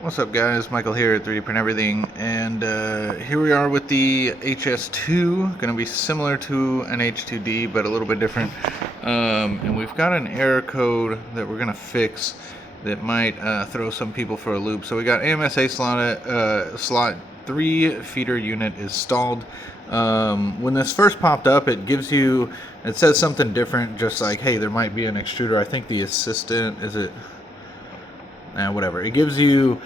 What's up, guys? Michael here at 3D Print Everything, and here we are with the HS2. Going to be similar to an H2D, but a little bit different. And we've got an error code that we're going to fix that might throw some people for a loop. So we got AMSA slot 3 feeder unit is stalled. When this first popped up, it says something different, just like, hey, there might be an extruder. I think the assistant, whatever. It gives you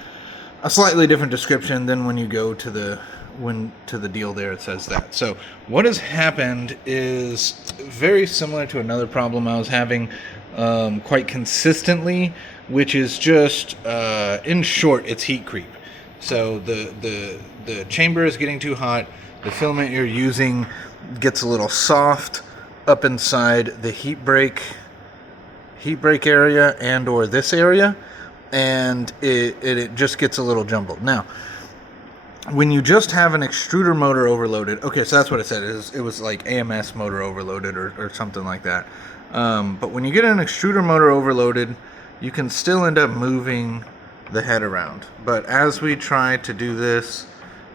a slightly different description than when you go to the deal there. It says that. So what has happened is very similar to another problem I was having quite consistently, which is just, in short, it's heat creep. So the chamber is getting too hot. The filament you're using gets a little soft up inside the heat break area and or this area. And it just gets a little jumbled. Now, when you just have an extruder motor overloaded, okay, so that's what it said. It was like AMS motor overloaded or something like that. But when you get an extruder motor overloaded, you can still end up moving the head around. But as we try to do this,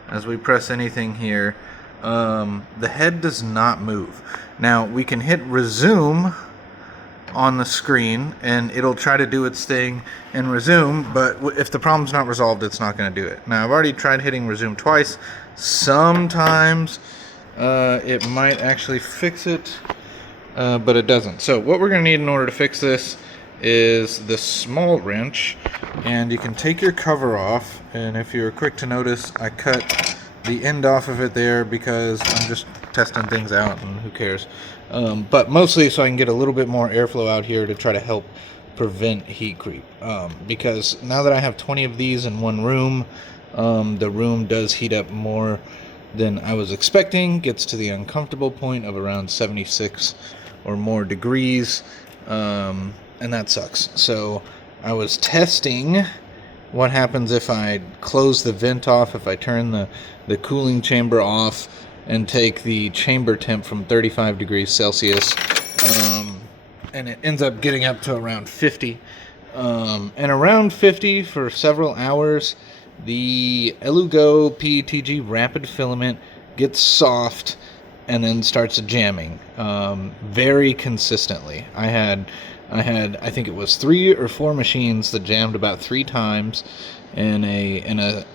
as we press anything here, the head does not move. Now, we can hit resume on the screen and it'll try to do its thing and resume, but if the problem's not resolved, it's not going to do it. Now, I've already tried hitting resume twice. Sometimes it might actually fix it, but it doesn't. So what we're going to need in order to fix this is the small wrench, and you can take your cover off, and if you're quick to notice, I cut the end off of it there because I'm just testing things out and who cares. But mostly so I can get a little bit more airflow out here to try to help prevent heat creep. Because now that I have 20 of these in one room, the room does heat up more than I was expecting. Gets to the uncomfortable point of around 76 or more degrees, and that sucks. So I was testing what happens if I close the vent off, if I turn the cooling chamber off and take the chamber temp from 35 degrees Celsius, and it ends up getting up to around 50. And around 50 for several hours, the Elugo PETG rapid filament gets soft and then starts jamming very consistently. I think it was 3 or 4 machines that jammed about 3 times in a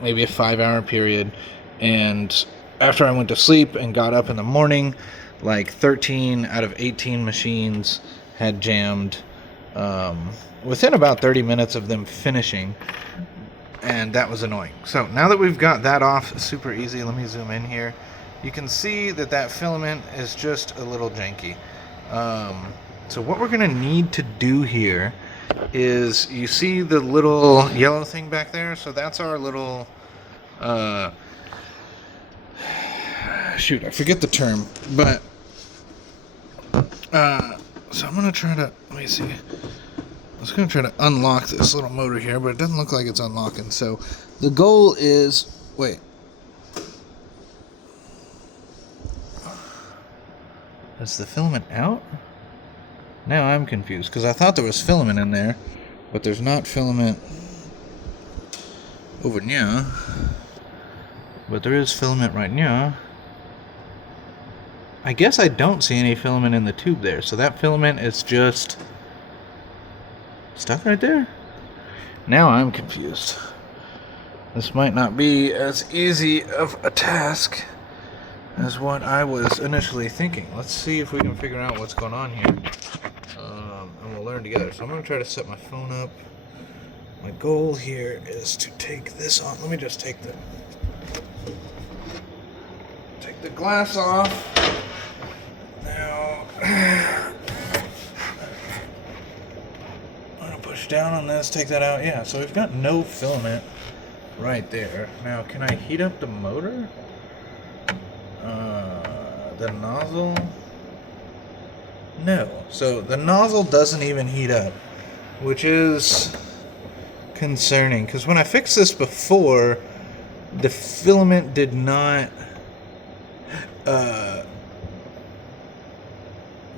maybe a 5-hour period. And after I went to sleep and got up in the morning, like 13 out of 18 machines had jammed within about 30 minutes of them finishing, and that was annoying. So now that we've got that off, super easy. Let me zoom in here. You can see that filament is just a little janky. So what we're going to need to do here is, you see the little yellow thing back there? So that's our little, shoot, I forget the term, but, so I'm going to try to, let me see. I was going to try to unlock this little motor here, but it doesn't look like it's unlocking. So the goal is, wait. Is the filament out? Now I'm confused, because I thought there was filament in there, but there's not filament over here. But there is filament right now. I guess I don't see any filament in the tube there, so that filament is just stuck right there. Now I'm confused. This might not be as easy of a task as what I was initially thinking. Let's see if we can figure out what's going on here. And we'll learn together. So I'm going to try to set my phone up. My goal here is to take this off. Let me just take the glass off. Now, I'm going to push down on this, take that out. Yeah, so we've got no filament right there. Now, can I heat up the motor? The nozzle? No. So the nozzle doesn't even heat up, which is concerning, because when I fixed this before, the filament did not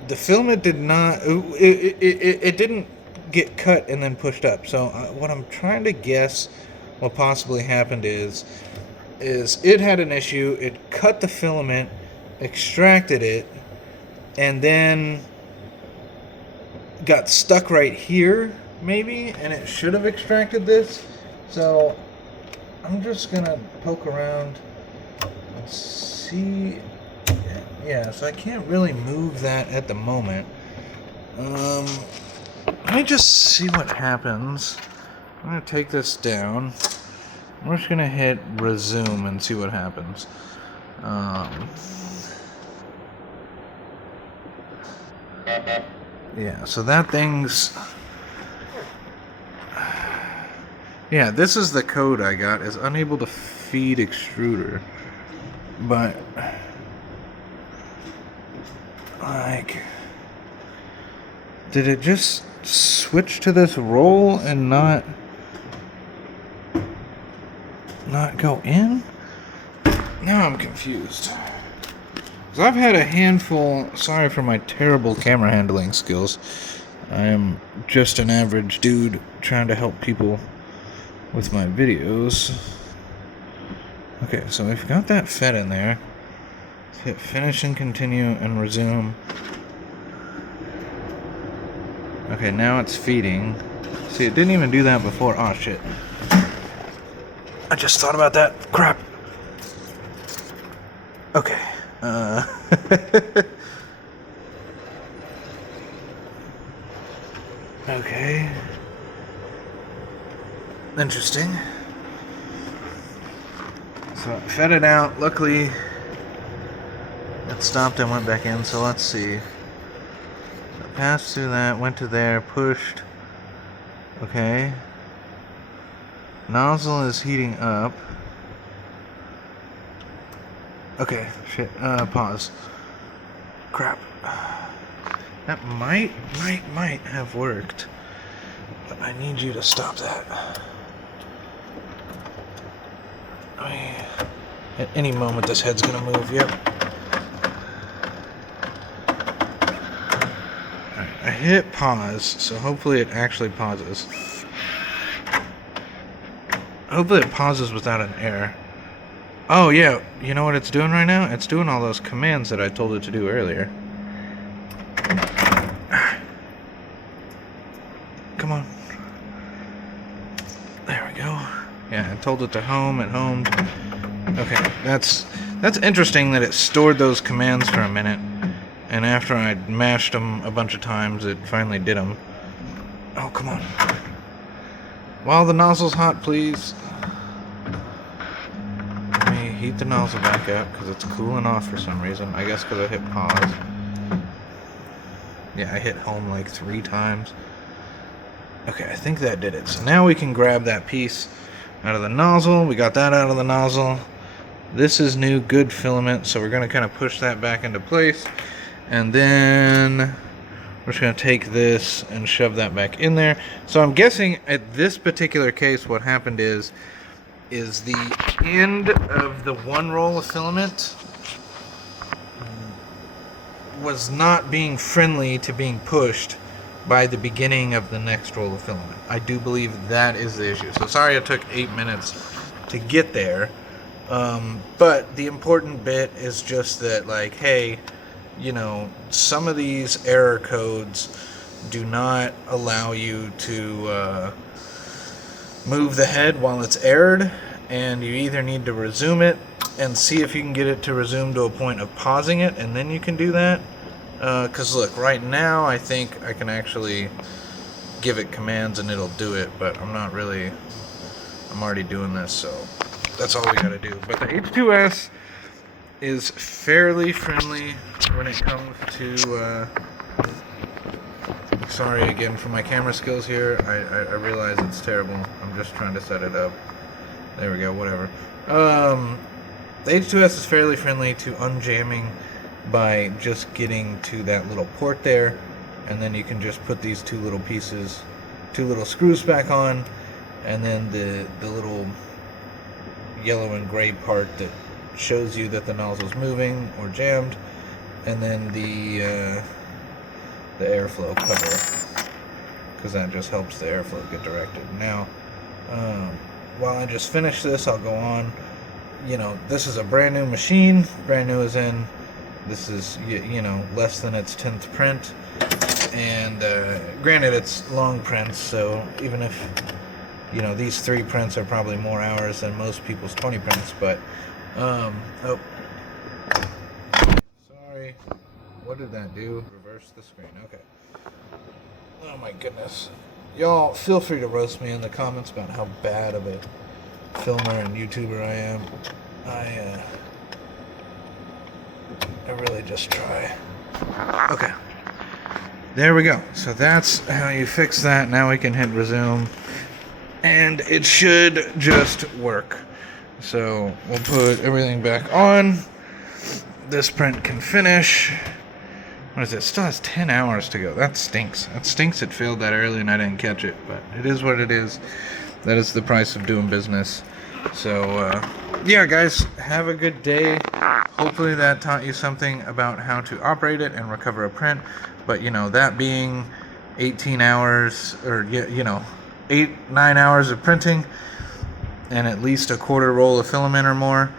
it didn't get cut and then pushed up. So what I'm trying to guess what possibly happened is it had an issue. It cut the filament, extracted it, and then got stuck right here, maybe, and it should have extracted this. So I'm just gonna poke around and see. Yeah, so I can't really move that at the moment. Let me just see what happens. I'm gonna take this down. I'm just gonna hit resume and see what happens. Yeah, so that thing's... Yeah, this is the code I got, is unable to feed extruder. But... like... did it just switch to this roll and not go in? Now I'm confused. So I've had a handful... sorry for my terrible camera handling skills. I am just an average dude trying to help people with my videos. Okay, so we've got that fed in there. Let's hit finish and continue and resume. Okay, now it's feeding. See, it didn't even do that before. Oh, shit. I just thought about that. Crap. Okay. Okay. Interesting. So I fed it out. Luckily, it stopped and went back in. So let's see. Passed through that, went to there, pushed. Okay. Nozzle is heating up. Okay, shit. Pause. Crap. That might have worked. But I need you to stop that. At any moment this head's gonna move, yep. I hit pause, so hopefully it actually pauses. Hopefully it pauses without an error. Oh yeah, you know what it's doing right now? It's doing all those commands that I told it to do earlier. Come on. There we go. Yeah, I told it to home, it homed. Okay, that's interesting that it stored those commands for a minute. And after I mashed them a bunch of times, it finally did them. Oh, come on. While the nozzle's hot, please. Let me heat the nozzle back up, because it's cooling off for some reason. I guess because I hit pause. Yeah, I hit home like 3 times. Okay, I think that did it. So now we can grab that piece out of the nozzle. We got that out of the nozzle. This is new, good filament, so we're going to kind of push that back into place. And then we're just going to take this and shove that back in there. So I'm guessing at this particular case what happened is the end of the one roll of filament was not being friendly to being pushed by the beginning of the next roll of filament. I do believe that is the issue. So sorry it took 8 minutes to get there. But the important bit is just that, like, hey, you know, some of these error codes do not allow you to move the head while it's errored, and you either need to resume it and see if you can get it to resume to a point of pausing it, and then you can do that. Because look, right now I think I can actually give it commands and it'll do it, but I'm already doing this, so that's all we gotta do. But the H2S is fairly friendly when it comes to, sorry again for my camera skills here. I realize it's terrible. I'm just trying to set it up. There we go, whatever. The H2S is fairly friendly to unjamming by just getting to that little port there, and then you can just put these two little screws back on, and then the little yellow and gray part that shows you that the nozzle's moving or jammed, and then the airflow cover. because that just helps the airflow get directed. Now, while I just finish this, I'll go on. You know, this is a brand new machine. Brand new as in, this is, you know, less than its 10th print. And granted, it's long prints, so even if, you know, these 3 prints are probably more hours than most people's 20 prints, but, oh, sorry, what did that do? Reverse the screen, okay. Oh my goodness. Y'all, feel free to roast me in the comments about how bad of a filmer and YouTuber I am. I really just try. Okay. There we go. So that's how you fix that. Now we can hit resume. And it should just work. So we'll put everything back on. This print can finish. What is it? It still has 10 hours to go. That stinks. That stinks it failed that early and I didn't catch it. But it is what it is. That is the price of doing business. So, yeah, guys, have a good day. Hopefully that taught you something about how to operate it and recover a print. But, you know, that being 18 hours or, you know, 8-9 hours of printing and at least a quarter roll of filament or more,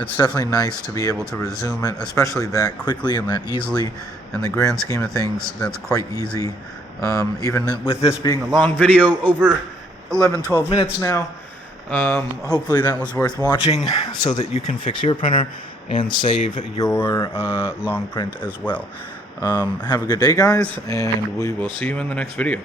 it's definitely nice to be able to resume it, especially that quickly and that easily. In the grand scheme of things, that's quite easy. Even with this being a long video, over 11-12 minutes now, hopefully that was worth watching so that you can fix your printer and save your long print as well. Have a good day, guys, and we will see you in the next video.